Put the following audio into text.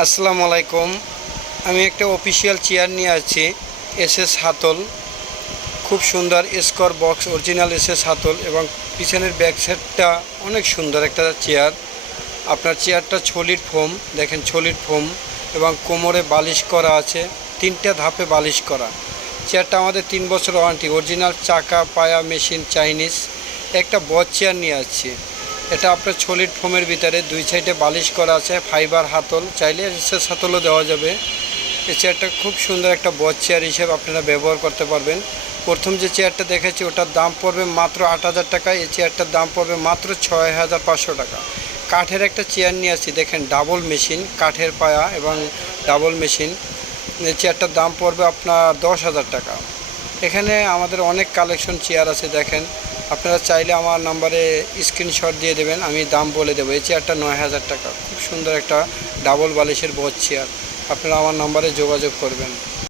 আসসালামু আলাইকুম। আমি একটা অফিসিয়াল চেয়ার নিয়ে আছি, এসএস হাতল। খুব সুন্দর স্কোয়ার বক্স, অরিজিনাল এসএস হাতল, এবং পিছনের ব্যাক সাইডটা অনেক সুন্দর একটা চেয়ার। আপনার চেয়ারটা সলিড ফোম, দেখেন সলিড ফোম, এবং কোমরে বালিশ করা আছে, 3টা ধাপে বালিশ করা। চেয়ারটা আমাদের 3 বছর ওয়ারেন্টি, অরিজিনাল চাকা পায়া মেশিন চাইনিজ। একটা বড় চেয়ার নিয়ে আসছি। এটা আপনার সলিড ফোমের ভিতরে 2 সাইডে বালিশ করা আছে, ফাইবার হাতল, চাইলে এসএস হাতলও দেওয়া যাবে। এই চেয়ারটা খুব সুন্দর একটা বড় চেয়ার হিসেবে আপনারা ব্যবহার করতে পারবেন। প্রথম যে চেয়ারটা দেখেছি ওটার দাম পড়বে মাত্র 8,000 টাকা, এই চেয়ারটার দাম পড়বে মাত্র 6,500 টাকা। কাঠের একটা চেয়ার নিয়ে আসছি, দেখেন ডাবল মেশিন, কাঠের পায়া এবং ডাবল মেশিন। এই চেয়ারটার দাম পড়বে আপনার 10,000 টাকা। এখানে আমাদের অনেক কালেকশন চেয়ার আছে, দেখেন। আপনারা চাইলে আমার নাম্বারে স্ক্রিনশট দিয়ে দেবেন, আমি দাম বলে দেবো। এই চেয়ারটা 9,000 টাকা, খুব সুন্দর একটা ডাবল বালিশের বড় চেয়ার। আপনারা আমার নাম্বারে যোগাযোগ করবেন।